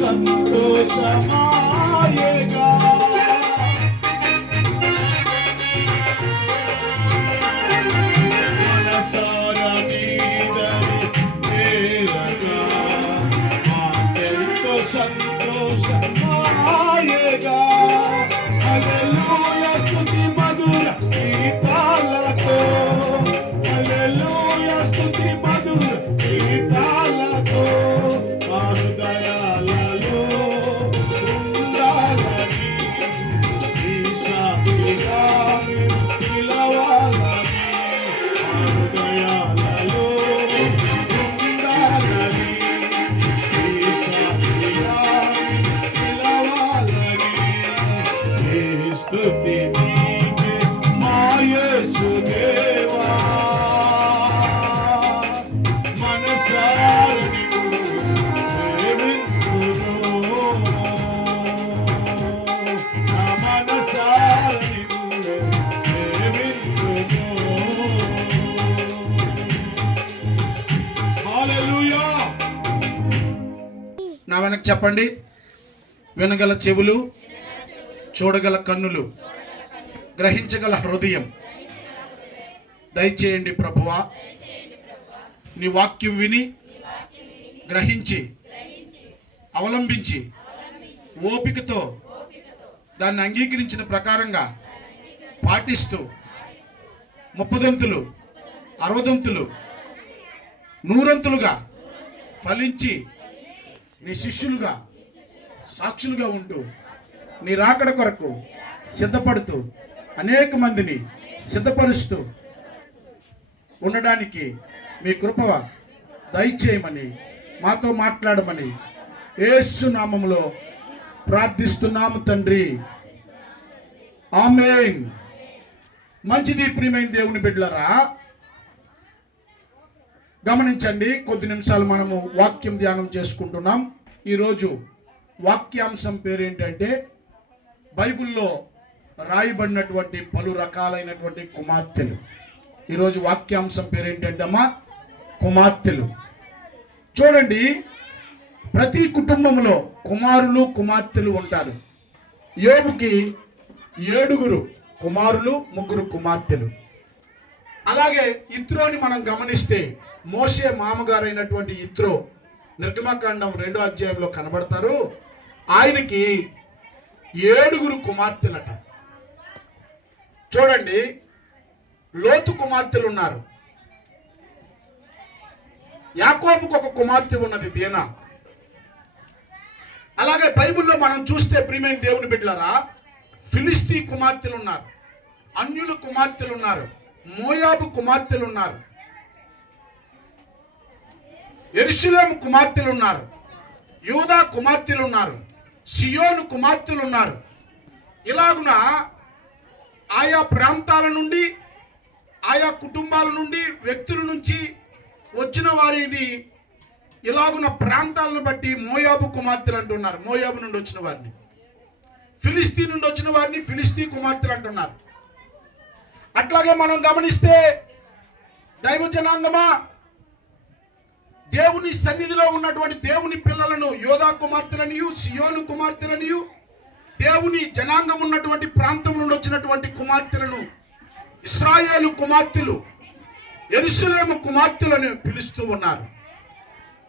సంతోషమా? చెప్పండి వినగల చెవులు చూడగల కన్నులు గ్రహించగల హృదయం. దయచేయండి ప్రభువా నీ వాక్యం విని గ్రహించి అవలంబించి ఓపికతో దాన్ని అంగీకరించిన ప్రకారంగా పాటిస్తూ ముప్పదంతులు అరవదంతులు నూరంతులుగా ఫలించి నీ శిష్యులుగా సాక్షులుగా ఉంటూ నీ రాకడ కొరకు సిద్ధపడుతూ అనేక మందిని సిద్ధపరుస్తూ ఉండడానికి మీ కృప దయచేయమని మాతో మాట్లాడమని యేసు నామంలో ప్రార్థిస్తున్నాము తండ్రి. ఆమేన్. మంచిది ప్రియమైన దేవుని బిడ్డలరా గమనించండి కొద్ది నిమిషాలు మనము వాక్యం ధ్యానం చేసుకుంటున్నాం. ఈరోజు వాక్యాంశం పేరేంటంటే బైబిల్లో రాయబడినటువంటి పలు రకాలైనటువంటి కుమార్తెలు. ఈరోజు వాక్యాంశం పేరేంటంటమ్మా కుమార్తెలు. చూడండి ప్రతి కుటుంబంలో కుమారులు కుమార్తెలు ఉంటారు. యోగుకి ఏడుగురు కుమారులు ముగ్గురు కుమార్తెలు. అలాగే ఇత్రోని మనం గమనిస్తే మోసే మామగారైనటువంటి ఇత్రో నిర్గమకాండం రెండో అధ్యాయంలో కనబడతారు. ఆయనకి ఏడుగురు కుమార్తెలట. చూడండి లోతు కుమార్తెలు ఉన్నారు యాకోబుకు ఒక కుమార్తె ఉన్నది దీనా. అలాగే బైబిల్లో మనం చూస్తే ప్రియమైన దేవుని బిడ్డలరా ఫిలిస్తీ కుమార్తెలు ఉన్నారు అన్యుల కుమార్తెలు ఉన్నారు మోయాబు కుమార్తెలు ఉన్నారు ఎరుసలేం కుమార్తెలు ఉన్నారు యూదా కుమార్తెలు ఉన్నారు సియోను కుమార్తెలు ఉన్నారు ఇలాగున ఆయా ప్రాంతాల నుండి ఆయా కుటుంబాల నుండి వ్యక్తుల నుంచి వచ్చిన వారిని ఇలాగున్న ప్రాంతాలను బట్టి మోయాబు కుమార్తెలు అంటున్నారు. మోయాబు నుండి వచ్చిన వారిని. ఫిలిస్తీ నుండి వచ్చిన వారిని ఫిలిస్తీ కుమార్తెలు అంటున్నారు. అట్లాగే మనం గమనిస్తే దైవ జనాంగమా దేవుని సన్నిధిలో ఉన్నటువంటి దేవుని పిల్లలను యోధా కుమార్తెలనియు సియోను కుమార్తెలనియు దేవుని జనాంగం ఉన్నటువంటి ప్రాంతం నుండి వచ్చినటువంటి కుమార్తెలను ఇస్రాయేలు కుమార్తెలు ఎరుసలేము కుమార్తెలను పిలుస్తూ ఉన్నారు.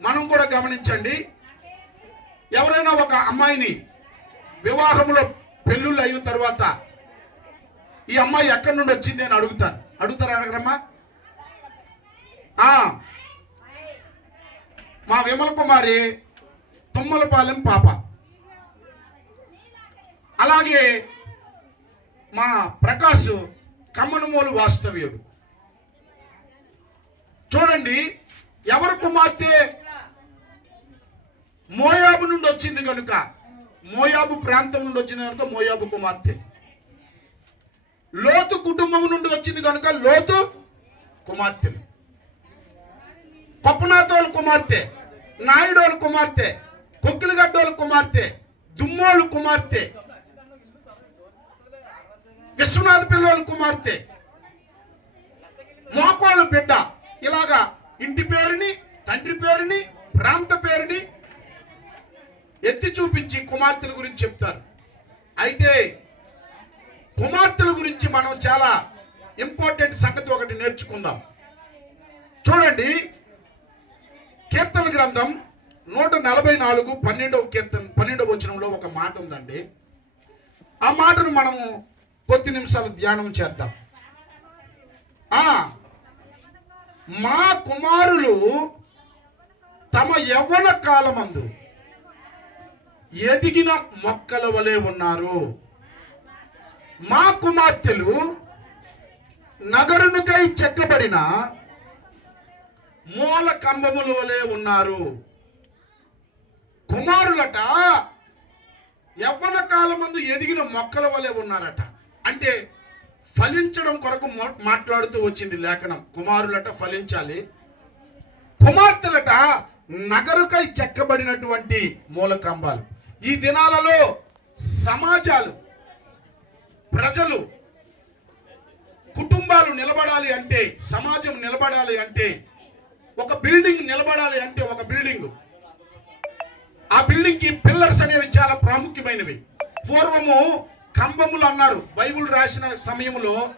మనం కూడా గమనించండి ఎవరైనా ఒక అమ్మాయిని వివాహంలో పెళ్ళిళ్ళు అయిన తర్వాత ఈ అమ్మాయి ఎక్కడి నుండి వచ్చింది? నేను అడుగుతాను అడుగుతారా అడగరమ్మా ఆ, మా విమల కుమారి తుమ్మలపాలెం పాప. అలాగే మా ప్రకాష్ కమ్మనమూలు వాస్తవ్యుడు. చూడండి ఎవరు కుమార్తె? మోయాబు నుండి వచ్చింది కనుక మోయాబు ప్రాంతం నుండి వచ్చింది కనుక మోయాబు కుమార్తె. లోతు కుటుంబం నుండి వచ్చింది కనుక లోతు కుమార్తె. పప్పనాథోళ్ళ కుమార్తె. నాయుడోళ్ళ కుమార్తె కొక్కిలిగడ్డోళ్ళ కుమార్తె దుమ్మోళ్ళ కుమార్తె విశ్వనాథ పిల్లోళ్ళ కుమార్తె మోకోళ్ళ బిడ్డ. ఇలాగా ఇంటి పేరుని తండ్రి పేరుని ప్రాంత పేరుని ఎత్తి చూపించి కుమార్తెల గురించి చెప్తారు. అయితే కుమార్తెల గురించి మనం చాలా ఇంపార్టెంట్ సంగతి ఒకటి నేర్చుకుందాం. చూడండి కీర్తన గ్రంథం నూట నలభై నాలుగు పన్నెండవ కీర్తన పన్నెండవ వచనంలో ఒక మాట ఉందండి. ఆ మాటను మనము కొద్ది నిమిషాలు ధ్యానం చేద్దాం. మా కుమారులు తమ యవ్వన కాలమందు ఎదిగిన మొక్కల వలె ఉన్నారు. మా కుమార్తెలు నగరునుకై చెక్కబడిన మూల కంబముల వలె ఉన్నారు. కుమారులట యవ్వన కాలమందు ఎదిగిన మొక్కల వలె ఉన్నారట. అంటే ఫలించడం కొరకు మాట్లాడుతూ వచ్చింది లేఖనం. కుమారులట ఫలించాలి. కుమార్తెలట నగరుకై చెక్కబడినటువంటి మూల కంబాలు ఈ దినాలలో సమాజాలు ప్రజలు కుటుంబాలు నిలబడాలి అంటే సమాజం నిలబడాలి అంటే ఒక బిల్డింగ్ నిలబడాలి అంటే ఒక బిల్డింగ్ ఆ బిల్డింగ్కి పిల్లర్స్ అనేవి చాలా ప్రాముఖ్యమైనవి. పూర్వము కంబములు అన్నారు. బైబిల్ రాసిన సమయంలో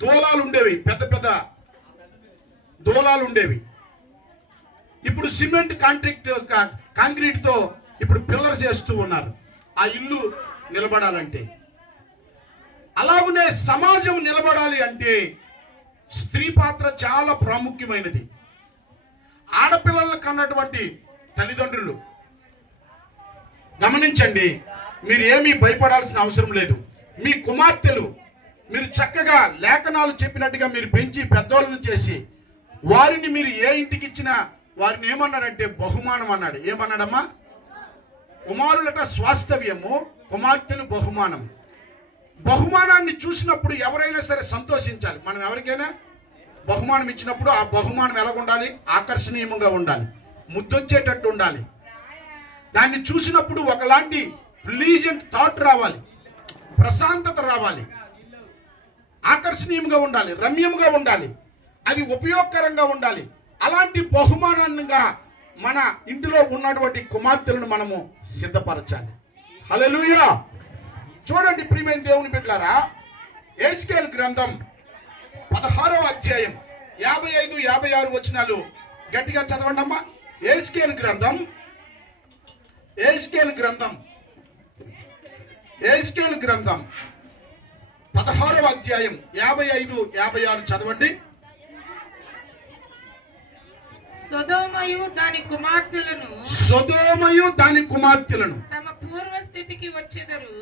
దూలాలు ఉండేవి పెద్ద పెద్ద దూలాలు ఉండేవి. ఇప్పుడు సిమెంట్ కాంట్రాక్ట్ కాంక్రీట్తో ఇప్పుడు పిల్లర్స్ వేస్తూ ఉన్నారు. ఆ ఇల్లు నిలబడాలంటే. అలాగనే సమాజం నిలబడాలి అంటే స్త్రీ పాత్ర చాలా ప్రాముఖ్యమైనది. ఆడపిల్లలను కన్నటువంటి తల్లిదండ్రులు. గమనించండి మీరు ఏమీ భయపడాల్సిన అవసరం లేదు. మీ కుమార్తెలు మీరు చక్కగా లేఖనాలు చెప్పినట్టుగా మీరు పెంచి పెద్దోళ్ళను చేసి వారిని మీరు ఏ ఇంటికి ఇచ్చినా వారిని ఏమన్నాడంటే బహుమానం అన్నాడు. ఏమన్నాడమ్మా? కుమారులట స్వాస్థవ్యము కుమార్తెలు బహుమానం. బహుమానాన్ని చూసినప్పుడు ఎవరైనా సరే సంతోషించాలి. మనం ఎవరికైనా బహుమానం ఇచ్చినప్పుడు ఆ బహుమానం ఎలా ఉండాలి? ఆకర్షణీయంగా ఉండాలి. ముద్దొచ్చేటట్టు ఉండాలి. దాన్ని చూసినప్పుడు ఒకలాంటి ప్లీజెంట్ థాట్ రావాలి. ప్రశాంతత రావాలి. ఆకర్షణీయంగా ఉండాలి. రమ్యంగా ఉండాలి. అది ఉపయోగకరంగా ఉండాలి. అలాంటి బహుమానంగా మన ఇంటిలో ఉన్నటువంటి కుమార్తెలను మనము సిద్ధపరచాలి. హలో చూడండి ప్రియమైన దేవుని బిడ్డలారా ఏజ్కేల్ గ్రంథం పదహారవ అధ్యాయం యాభై ఐదు యాభై ఆరు వచనాలు. గట్టిగా చదవండి అమ్మా. ఏజ్కేల్ గ్రంథం ఏజ్కేల్ గ్రంథం ఏజ్కేల్ గ్రంథం. పదహారవ అధ్యాయం యాభై ఐదు యాభై ఆరు చదవండి. సొదోమయు దాని కుమార్తెలను సొదోమయు దాని కుమార్తెలను. తమ పూర్వ స్థితికి వచ్చెదరు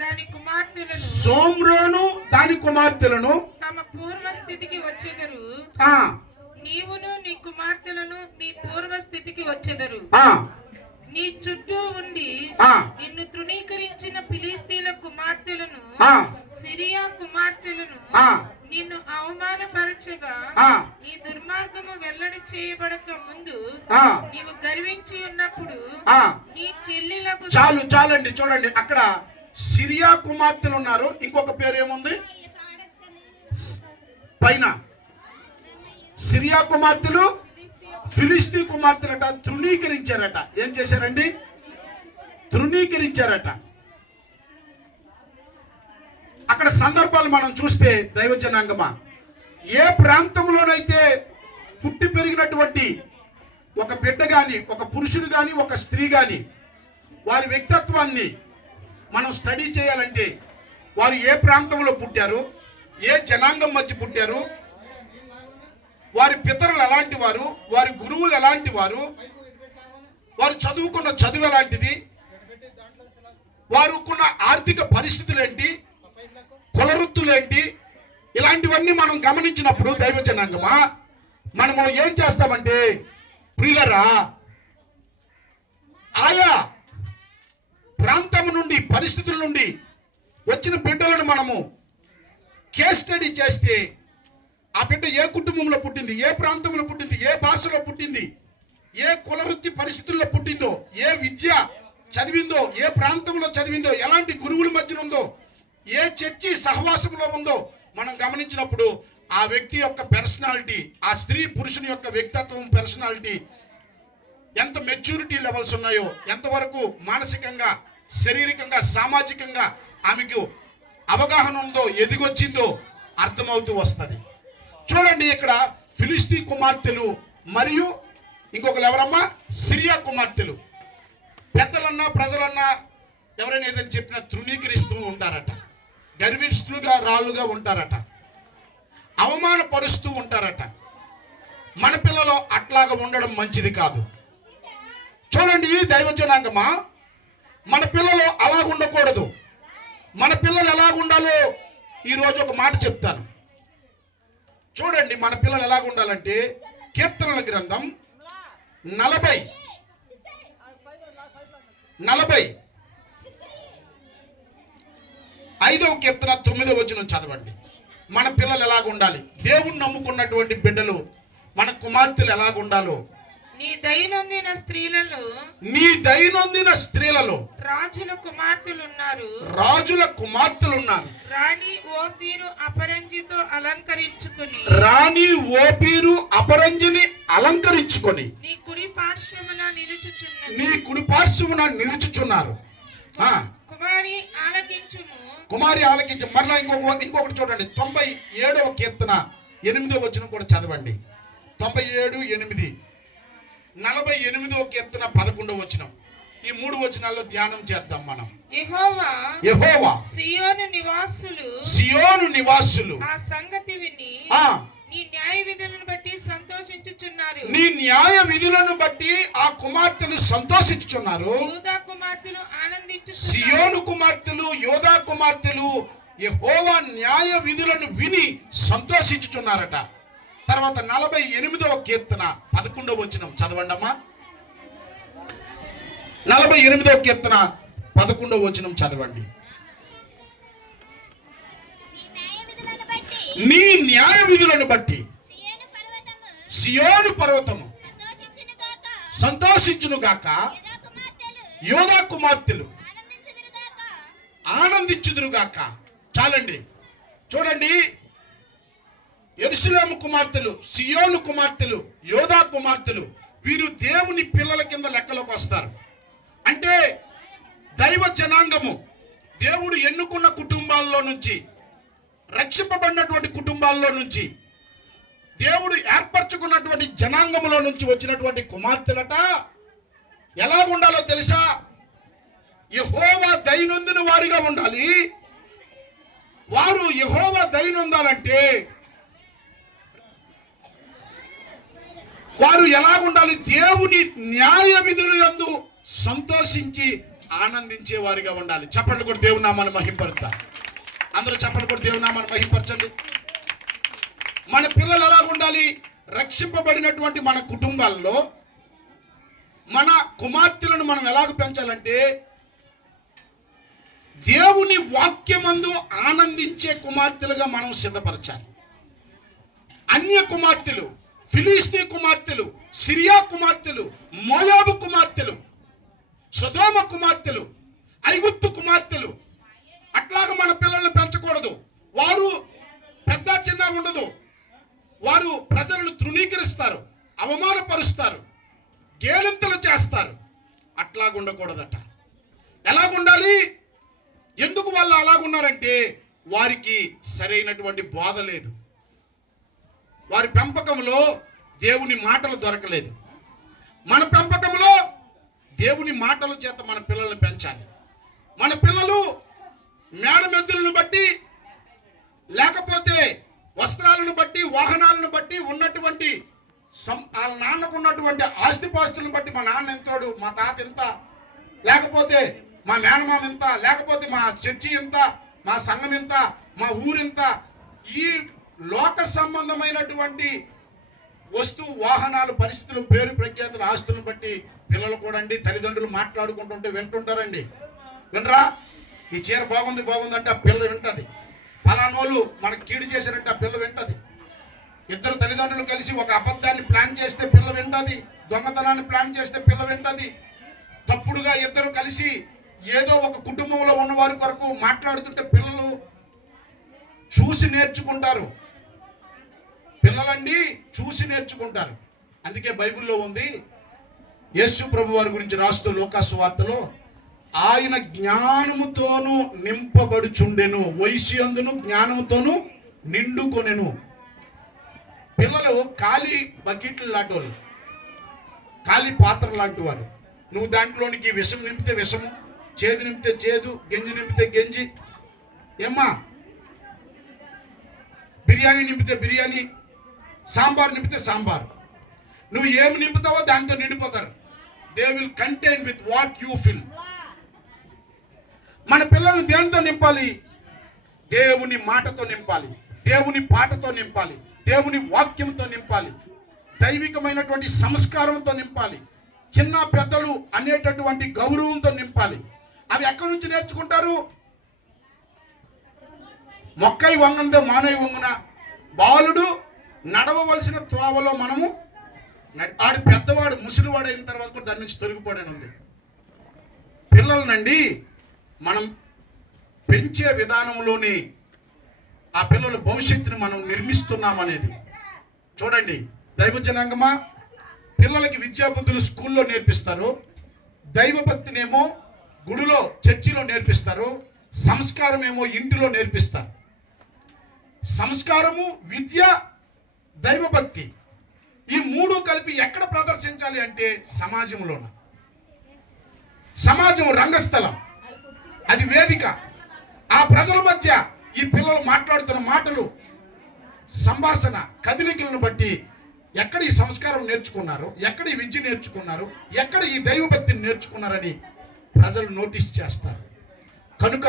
దాని కుమార్తెలను సోమ్రోను దాని కుమార్తెలను తమ పూర్వ స్థితికి వచ్చెదరు ఆ నీవును నీ కుమార్తెలను నీ పూర్వ స్థితికి వచ్చెదరు ఆ నీ చుట్టూ ఉండి. నిన్ను తృణీకరించిన ఫిలిస్తీన్ల కుమార్తెలను. సిరియా కుమార్తెలను. నిన్ను అవమానపరచగా. నీ దుర్మార్గము చేయబడక ముందు. నీవు గర్వించి ఉన్నప్పుడు నీ చెల్లిలకు చాలు చాలండి చూడండి అక్కడ సిరియా కుమార్తెలు ఉన్నారు. ఇంకొక పేరు ఏముంది? పైన. సిరియా కుమార్తెలు ఫిలిస్తీ కుమార్తెలట తృణీకరించారట. ఏం చేశారండి? తృణీకరించారట. అక్కడ సందర్భాలు మనం చూస్తే దైవజనాంగమా? ఏ ప్రాంతంలోనైతే పుట్టి పెరిగినటువంటి ఒక బిడ్డ కానీ ఒక పురుషుడు కానీ ఒక స్త్రీ కానీ వారి వ్యక్తిత్వాన్ని మనం స్టడీ చేయాలంటే వారు ఏ ప్రాంతంలో పుట్టారు ఏ జనాంగం మధ్య పుట్టారు వారి పితరులు ఎలాంటి వారు వారి గురువులు ఎలాంటి వారు వారు చదువుకున్న చదువు ఎలాంటిది వారుకున్న ఆర్థిక పరిస్థితులు ఏంటి కులవృత్తులు ఏంటి ఇలాంటివన్నీ మనం గమనించినప్పుడు దైవ జనాంగమా మనము ఏం చేస్తామంటే ప్రియులరా ఆయా ప్రాంతం నుండి పరిస్థితుల నుండి వచ్చిన బిడ్డలను మనము కేస్ స్టడీ చేస్తే ఆ బిడ్డ ఏ కుటుంబంలో పుట్టింది ఏ ప్రాంతంలో పుట్టింది ఏ భాషలో పుట్టింది ఏ కులవృత్తి పరిస్థితుల్లో పుట్టిందో ఏ విద్య చదివిందో ఏ ప్రాంతంలో చదివిందో ఎలాంటి గురువుల మధ్యన ఉందో ఏ చర్చి సహవాసంలో ఉందో మనం గమనించినప్పుడు ఆ వ్యక్తి యొక్క పర్సనాలిటీ ఆ స్త్రీ పురుషుని యొక్క వ్యక్తిత్వం పర్సనాలిటీ ఎంత మెచ్యూరిటీ లెవెల్స్ ఉన్నాయో ఎంతవరకు మానసికంగా శారీరకంగా సామాజికంగా ఆమెకు అవగాహన ఉందో ఎదిగొచ్చిందో అర్థమవుతూ వస్తుంది. చూడండి ఇక్కడ ఫిలిస్తీ కుమార్తెలు మరియు ఇంకొకరు ఎవరమ్మా? సిరియా కుమార్తెలు. పెద్దలన్నా ప్రజలన్నా ఎవరైనా ఏదైనా చెప్పినా తృణీకరిస్తూ ఉంటారట. గర్విష్ఠులుగా రాళ్ళుగా ఉంటారట. అవమానపరుస్తూ ఉంటారట. మన పిల్లలు అట్లాగా ఉండడం మంచిది కాదు. చూడండి ఈ దైవ జనాంగమా మన పిల్లలు అలా ఉండకూడదు. మన పిల్లలు ఎలా ఉండాలో ఈరోజు ఒక మాట చెప్తాను. చూడండి మన పిల్లలు ఎలా ఉండాలంటే కీర్తనల గ్రంథం నలభై. నలభై. ఐదవ కీర్తన తొమ్మిదవ వచనం చదవండి. మన పిల్లలు ఎలాగ ఉండాలి? దేవుణ్ణి నమ్ముకున్నటువంటి బిడ్డలు మన కుమార్తెలు ఎలాగ ఉండాలో? నీ దైనందిన స్త్రీలలో నీ దైనందిన స్త్రీలలో రాజుల కుమార్తెలున్నారు రాజుల కుమార్తెలు ఉన్నారు. రాణి ఓపీరు అపరంజితో అలంకరించుకుని రాణి ఓపీరు అపరంజిని అలంకరించుకొని నీ కుడి పార్శ్వమున నిలుచుచున్నది. నీ కుడి పార్శ్వమున నిలుచుచున్నారు. ఆ, కుమారి ఆలకించి. మరలా ఇంకొక ఇంకొకటి చూడండి. తొంభై ఏడవ కీర్తన ఎనిమిదో వచనం కూడా చదవండి. తొంభై ఏడు ఎనిమిది. నలభై ఎనిమిదవ కీర్తన పదకొండవ వచనం. ఈ మూడు వచనాల్లో ధ్యానం చేద్దాం మనం. సియోను నివాసులు. సియోను నివాసులు. ఆ సంగతి విని ఆ నీ న్యాయ విధులను బట్టి సంతోషించుచున్నారు. నీ న్యాయ విధులను బట్టి ఆ కుమార్తెలు సంతోషించుచున్నారు. యూదా కుమార్తెలు ఆనందించుచున్నారు. సియోను కుమార్తెలు యోధా కుమార్తెలు యెహోవా న్యాయ విధులను విని సంతోషించుచున్నారట. తర్వాత నలభై ఎనిమిదవ కీర్తన పదకొండవ వచనం చదవండి అమ్మా నలభై ఎనిమిదవ కీర్తన పదకొండవ వచనం చదవండి. నీ న్యాయ విధులను బట్టి సియోను పర్వతము సంతోషించును గాక. యోధా కుమార్తెలు ఆనందించుదురు గాక. ఆనందించుదురుగాక చాలండి. చూడండి. ఎరుసలేము కుమార్తెలు సియోను కుమార్తెలు యోధా కుమార్తెలు వీరు దేవుని పిల్లల కింద లెక్కలోకి వస్తారు. అంటే దైవ జనాంగము. దేవుడు ఎన్నుకున్న కుటుంబాల్లో నుంచి రక్షింపబడినటువంటి కుటుంబాల్లో నుంచి దేవుడు ఏర్పరచుకున్నటువంటి జనాంగంలో నుంచి వచ్చినటువంటి కుమార్తెలట ఎలా ఉండాలో తెలుసా? యహోవా దైనందిన వారిగా ఉండాలి. వారు యహోవా దైనందాలంటే వారు ఎలా ఉండాలి? దేవుని న్యాయ విధులు యందు సంతోషించి ఆనందించే వారిగా ఉండాలి. చప్పట్లు కూడా దేవుని నామాన్ని మహింపరుతా అందరూ చప్పట్లు కూడా దేవుని నామాన్ని మహిపరచండి. మన పిల్లలు ఎలా ఉండాలి? రక్షింపబడినటువంటి మన కుటుంబాల్లో మన కుమార్తెలను మనం ఎలాగ పెంచాలంటే దేవుని వాక్యమందు ఆనందించే కుమార్తెలుగా మనం సిద్ధపరచాలి. అన్య కుమార్తెలు ఫిలిస్తీ కుమార్తెలు సిరియా కుమార్తెలు మోయాబు కుమార్తెలు సుధోమ కుమార్తెలు ఐగుప్తు కుమార్తెలు ఉండదు. వారు ప్రజలను తృణీకరిస్తారు అవమానపరుస్తారు గేలింతలు చేస్తారు. అట్లాగుండకూడదట ఎలాగుండాలి? ఎందుకు వాళ్ళు అలాగున్నారంటే వారికి సరైనటువంటి బోధ లేదు. వారి పెంపకంలో దేవుని మాటలు దొరకలేదు. మన పెంపకంలో దేవుని మాటల చేత మన పిల్లల్ని పెంచాలి. మన పిల్లలు మేడమెద్దులను బట్టి లేకపోతే వస్త్రాలను బట్టి వాహనాలను బట్టి ఉన్నటువంటి సం- వాళ్ళ నాన్నకు ఉన్నటువంటి ఆస్తిపాస్తులను బట్టి మా నాన్న ఎంతోడు మా తాత ఎంత లేకపోతే మా మేనమామ ఎంత లేకపోతే మా చర్చి ఎంత మా సంఘం ఎంత మా ఊరింత ఈ లోక సంబంధమైనటువంటి వస్తు వాహనాలు పరిస్థితులు పేరు ప్రఖ్యాతులు ఆస్తులను బట్టి పిల్లలు కూడా అండి తల్లిదండ్రులు మాట్లాడుకుంటుంటే వింటుంటారండి. వినరా? ఈ చీర బాగుంది బాగుంది అంటే ఆ పిల్ల వింటుంది. ఫలానోళ్ళు మనకి కీడు చేశారంటే ఆ పిల్ల వింటది. ఇద్దరు తల్లిదండ్రులు కలిసి ఒక అబద్ధాన్ని ప్లాన్ చేస్తే పిల్ల వింటది దొంగతనాన్ని ప్లాన్ చేస్తే పిల్ల వింటది. తప్పుడుగా ఇద్దరు కలిసి ఏదో ఒక కుటుంబంలో ఉన్న వారి కొరకు మాట్లాడుతుంటే పిల్లలు చూసి నేర్చుకుంటారు. పిల్లలండి చూసి నేర్చుకుంటారు. అందుకే బైబిల్లో ఉంది యేసు ప్రభు వారి గురించి రాస్తూ లోకాసు వార్తలో ఆయన జ్ఞానముతోను నింపబడుచుండెను. వయసు అందును జ్ఞానముతోను నిండుకొనెను. పిల్లలు ఖాళీ బకెట్లు లాంటి వాళ్ళు. ఖాళీ పాత్ర లాంటి వారు. నువ్వు దాంట్లోనికి విషం నింపితే విషము చేదు నింపితే చేదు గెంజి నింపితే గెంజి. ఏమ్మా? బిర్యానీ నింపితే బిర్యానీ సాంబార్ నింపితే సాంబార్. నువ్వు ఏమి నింపుతావో దాంతో నిండిపోతారు. They will contain with what you fill మన పిల్లల్ని దేనితో నింపాలి? దేవుని మాటతో నింపాలి. దేవుని పాటతో నింపాలి. దేవుని వాక్యంతో నింపాలి. దైవికమైనటువంటి సంస్కారంతో నింపాలి. చిన్న పెద్దలు అనేటటువంటి గౌరవంతో నింపాలి. అవి ఎక్కడి నుంచి నేర్చుకుంటారు? మొక్కై వంగనదే మానై వంగున. బాలుడు నడవవలసిన త్రోవలో మనము ఆడి ఆడు పెద్దవాడు ముసలివాడు అయిన తర్వాత కూడా దాని నుంచి తొలగిపోవడం ఉంది. పిల్లలనండి మనం పెంచే విధానంలోని ఆ పిల్లల భవిష్యత్తుని మనం నిర్మిస్తున్నామనేది. చూడండి దైవ జనాంగమా? పిల్లలకి విద్యాబుద్ధులు స్కూల్లో నేర్పిస్తారు. దైవభక్తినేమో గుడిలో చర్చిలో నేర్పిస్తారు. సంస్కారం ఏమో ఇంటిలో నేర్పిస్తారు. సంస్కారము విద్య దైవభక్తి. ఈ మూడు కలిపి ఎక్కడ ప్రదర్శించాలి అంటే సమాజంలోన. సమాజం రంగస్థలం. అది వేదిక. ఆ ప్రజల మధ్య ఈ పిల్లలు మాట్లాడుతున్న మాటలు సంభాషణ కదలికలను బట్టి ఎక్కడ ఈ సంస్కారం నేర్చుకున్నారు ఎక్కడ ఈ విద్య నేర్చుకున్నారు ఎక్కడ ఈ దైవభక్తిని నేర్చుకున్నారని ప్రజలు నోటీస్ చేస్తారు. కనుక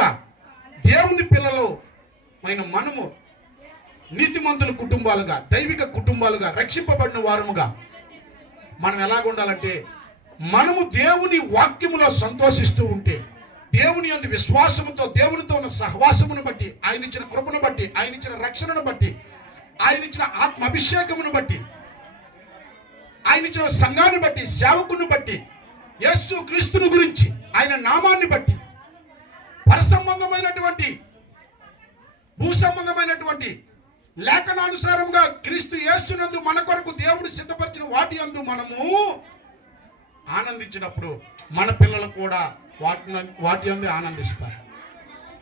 దేవుని పిల్లలు అయిన మనము నీతిమంతుల కుటుంబాలుగా దైవిక కుటుంబాలుగా రక్షింపబడిన వారముగా మనం ఎలాగ ఉండాలంటే మనము దేవుని వాక్యములో సంతోషిస్తూ ఉంటే దేవుని అందు విశ్వాసముతో దేవునితో ఉన్న సహవాసమును బట్టి ఆయన ఇచ్చిన కృపను బట్టి ఆయన ఇచ్చిన రక్షణను బట్టి ఆయన ఇచ్చిన ఆత్మ అభిషేకమును బట్టి ఆయన ఇచ్చిన సంఘాన్ని బట్టి సేవకుని బట్టి యేసు క్రీస్తుని గురించి ఆయన నామాన్ని బట్టి పరసంబంధమైనటువంటి భూ సంబంధమైనటువంటి లేఖనానుసారంగా క్రీస్తు యేసునందు మన కొరకు దేవుడు సిద్ధపరిచిన వాటి అందు మనము ఆనందించినప్పుడు మన పిల్లలు కూడా వాటిని వాటి అందు ఆనందిస్తారు.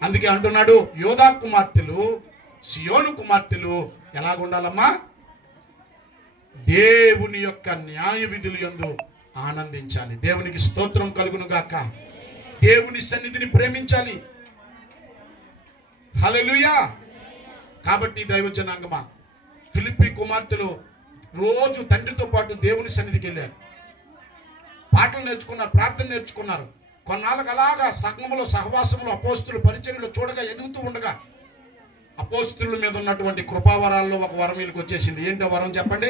అందుకే అంటున్నాడు యోధా కుమార్తెలు సియోను కుమార్తెలు ఎలాగుండాలమ్మా? దేవుని యొక్క న్యాయ విధులు యందు ఆనందించాలి. దేవునికి స్తోత్రం కలుగును గాక. దేవుని సన్నిధిని ప్రేమించాలి. హల్లెలూయా! కాబట్టి దైవ జనాంగమా ఫిలిప్పి కుమార్తెలు రోజు తండ్రితో పాటు దేవుని సన్నిధికి వెళ్ళారు. పాటలు నేర్చుకున్నారు ప్రార్థన నేర్చుకున్నారు. కొన్నాళ్ళకు అలాగా సంఘములో సహవాసములు అపోస్తులు పరిచర్యలు చూడగా ఎదుగుతూ ఉండగా అపోస్తుల మీద ఉన్నటువంటి కృపావరాల్లో ఒక వరం వీళ్ళకి వచ్చేసింది. ఏంటో వరం చెప్పండి?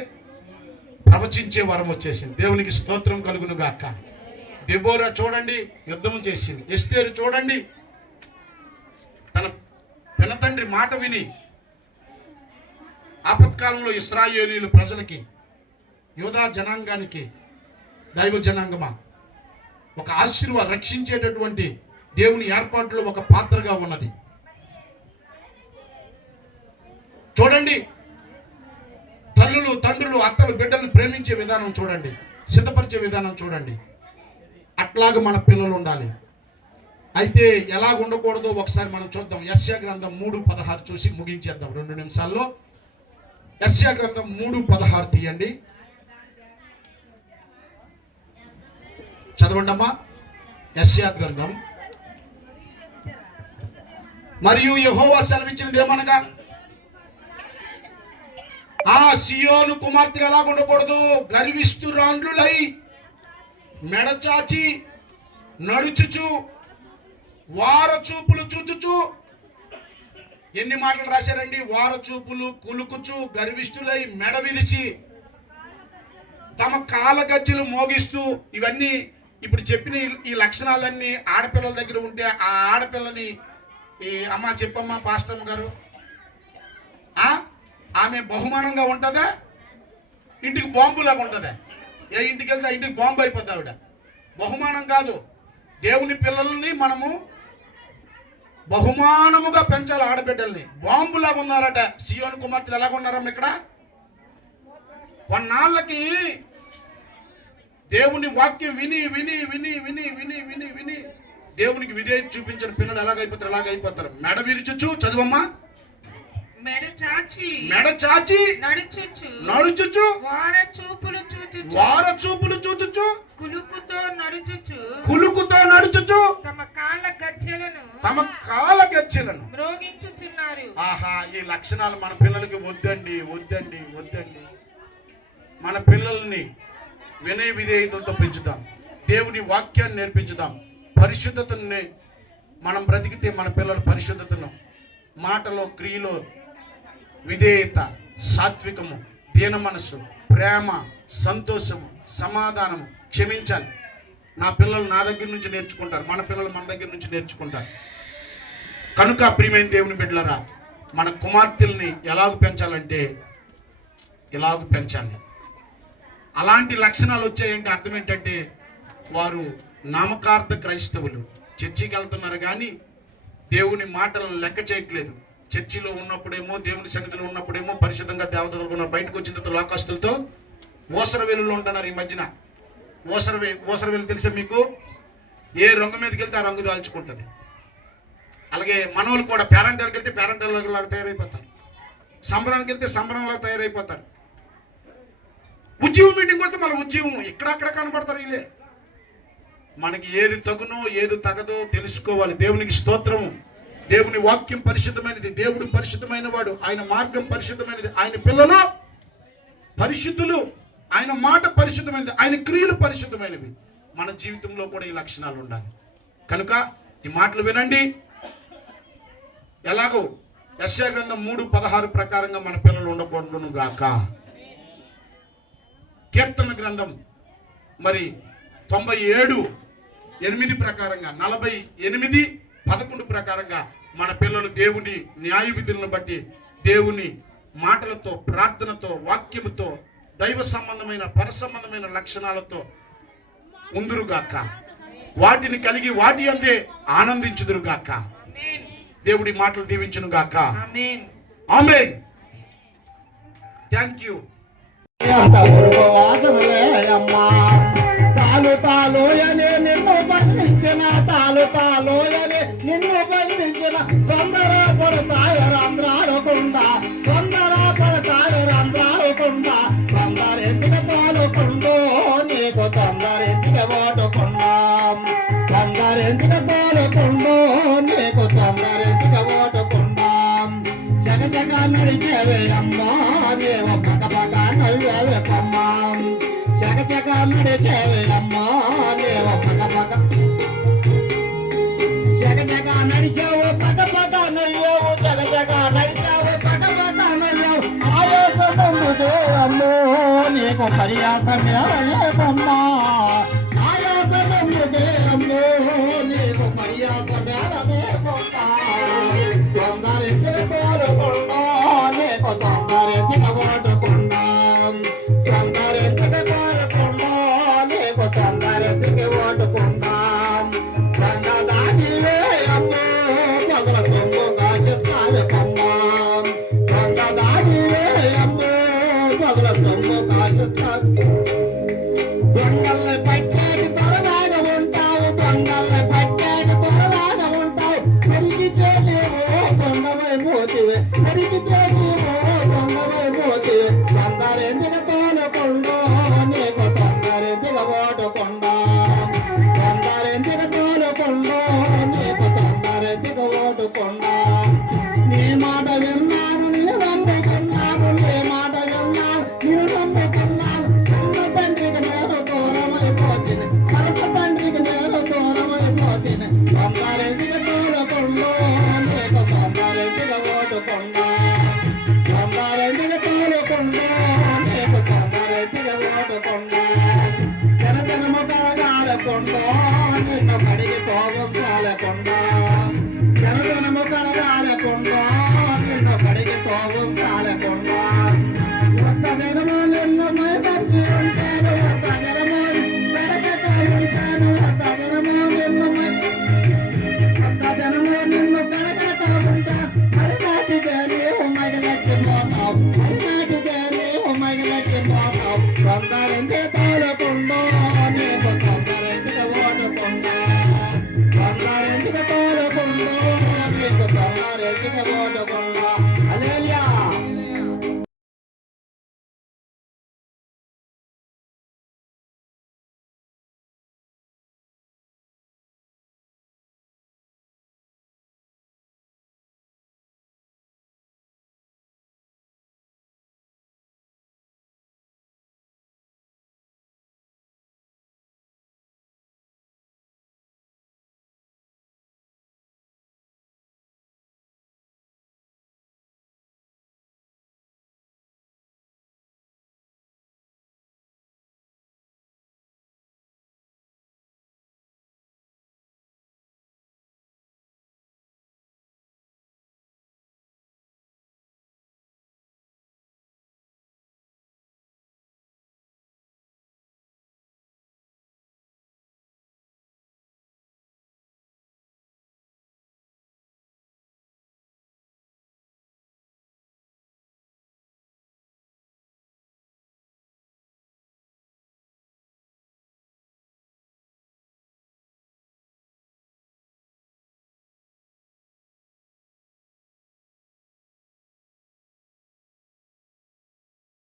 ప్రవచించే వరం వచ్చేసింది. దేవునికి స్తోత్రం కలుగును గాక దెబోరా చూడండి యుద్ధం చేసింది. ఎస్తేరు చూడండి తన పినతండ్రి మాట విని ఆపత్కాలంలో ఇస్రాయేలీలు ప్రజలకి యోధా జనాంగానికి దైవ జనాంగమా ఒక ఆశీర్వాద రక్షించేటటువంటి దేవుని ఏర్పాటులో ఒక పాత్రగా ఉన్నది. చూడండి. తల్లులు తండ్రులు అత్తలు బిడ్డలను ప్రేమించే విధానం చూడండి. సిద్ధపరిచే విధానం చూడండి. అట్లాగ మన పిల్లలు ఉండాలి. అయితే ఎలాగ ఉండకూడదో ఒకసారి మనం చూద్దాం. యస్యా గ్రంథం మూడు పదహారు చూసి ముగించేద్దాం. రెండు నిమిషాల్లో. యస్యా గ్రంథం మూడు పదహారు తీయండి. చదవండమ్మా. అమ్మా గ్రంథం. మరియు యహోవా సెలవిచ్చినది ఏమనగా ఆ సియోను కుమార్తెలు ఎలా ఉండకూడదు? గర్విష్ఠురాండ్రులై మెడచాచి నడుచుచు వార చూపులు చూచుచు. ఎన్ని మాటలు రాశారండి? వార చూపులు కులుకుచు గర్విష్ఠులై మెడ విరిచి తమ కాలగజ్జలు మోగిస్తూ ఇవన్నీ ఇప్పుడు చెప్పిన ఈ- లక్షణాలన్నీ ఆడపిల్లల దగ్గర ఉంటే ఆ ఆడపిల్లని ఈ అమ్మ చెప్పమ్మా పాస్టమ్మ గారు. ఆమె బహుమానంగా ఉంటుందా? ఇంటికి బాంబులాగా ఉంటుందా? ఏ ఇంటికి వెళ్తే ఆ ఇంటికి బాంబు అయిపోద్ది ఆవిడ. బహుమానం కాదు. దేవుని పిల్లల్ని మనము బహుమానముగా పెంచాలి ఆడబిడ్డల్ని. బాంబులాగా ఉన్నారట. సియోని కుమార్తెలు ఎలాగ ఉన్నారమ్మ ఇక్కడ? కొన్నాళ్ళకి దేవుని వాక్యం విని విని విని విని విని విని విని. దేవునికి విధేయత చూపించిన పిల్లలు ఎలాగైపోతారు ఎలాగైపోతారు? మెడ విరుచుచు చదువమ్మా. మెడ చాచి మెడ చాచి నడుచుచు నడుచుచు వార చూపులు చూచుచు. వార చూపులు చూచుచు కులుకుతో నడుచుచు. కులుకుతో నడుచుచు తమ కాళ్ళ గజ్జెలను తమ కాల గచ్చెలను మ్రోగించుచున్నారు. ఆహా ఈ లక్షణాలు మన పిల్లలకి వద్దండి వద్దండి వద్దండి. మన పిల్లల్ని వినయ విధేయతలతో పెంచుదాం. దేవుని వాక్యాన్ని నేర్పించుదాం. పరిశుద్ధతని మనం బ్రతికితే మన పిల్లల పరిశుద్ధతను. మాటలో క్రియలో విధేయత సాత్వికము దీన మనస్సు ప్రేమ సంతోషము సమాధానము క్షమించాలి. నా పిల్లలు నా దగ్గర నుంచి నేర్చుకుంటారు. మన పిల్లలు మన దగ్గర నుంచి నేర్చుకుంటారు. కనుక ప్రియమైన దేవుని బిడ్డలరా మన కుమార్తెల్ని ఎలాగ పెంచాలంటే ఇలాగ పెంచాలి. అలాంటి లక్షణాలు వచ్చాయంటే అర్థం ఏంటంటే వారు నామకార్థ క్రైస్తవులు. చర్చికి వెళ్తున్నారు కానీ దేవుని మాటలను లెక్క చేయట్లేదు. చర్చిలో ఉన్నప్పుడేమో దేవుని సన్నిధిలో ఉన్నప్పుడేమో పరిశుద్ధంగా దేవతలు ఉన్నారు. బయటకు వచ్చిన తర్వాత లోకస్తులతో ఓసరవేలులో ఉంటున్నారు ఈ మధ్యన. ఓసరవే ఓసరవేలు తెలిసే మీకు? ఏ రంగు మీదకి వెళ్తే ఆ రంగు దాల్చుకుంటుంది. అలాగే మనవాళ్ళు కూడా పేరెంటాలకు వెళ్తే పేరెంటాలకు తయారైపోతారు. సంబరానికి వెళ్తే సంబరంలో తయారైపోతారు. ఉద్యమం మీటింగ్ వస్తే మన ఉద్యమం ఇక్కడక్కడ కనబడతారు కనపడతారు వీళ్ళే. మనకి ఏది తగునో ఏది తగదో తెలుసుకోవాలి. దేవునికి స్తోత్రము. దేవుని వాక్యం పరిశుద్ధమైనది. దేవుడు పరిశుద్ధమైన వాడు. ఆయన మార్గం పరిశుద్ధమైనది. ఆయన పిల్లలు పరిశుద్ధులు. ఆయన మాట పరిశుద్ధమైనది. ఆయన క్రియలు పరిశుద్ధమైనవి. మన జీవితంలో కూడా ఈ లక్షణాలు ఉండాలి. కనుక ఈ మాటలు వినండి. ఎలాగో యశ్యా గ్రంథం మూడు పదహారు ప్రకారంగా మన పిల్లలు ఉండకూడదును గాక. కీర్తన గ్రంథం మరి తొంభై ఏడు ఎనిమిది ప్రకారంగా నలభై ఎనిమిది పదకొండు ప్రకారంగా మన పిల్లలు దేవుని న్యాయ విధులను బట్టి దేవుని మాటలతో ప్రార్థనతో వాక్యముతో దైవ సంబంధమైన పర సంబంధమైన లక్షణాలతో ఉందురుగాక. వాటిని కలిగి వాటి అందే ఆనందించుదురుగాక. దేవుడి మాటలు దీవించును గాక ఆమేన్. ఆమెన్ థ్యాంక్ యూ అంత ఉరుకు వాసనలేయమ్మా తాలు తాలోయని నిన్ను బంధించిన తాలు తాలోయని నిన్ను బంధించిన తొందర పడతాయ రంధ్రాలకుండా తొందర పడతాయ రంధ్రాలకుండా తొందరెత్తిక తోలుకుంటూ నీకు తొందరెత్తిక ఓటుకున్నా తొందరెత్తిక తోలుకుంటూ నీకు తొందరెత్తిక జగ జగ నడిచేవే అమ్మా దేవ పగ పగ జగ దేవ పగ పగ జగ జగ నడిచావు పగ పగ నవ్వేవు జగ జగ నడిచావు పగ పగ నవ్వేవు ఆయాసముందుదే అమ్మో నీకు పర్యాసమే లేకమ్మా Take it.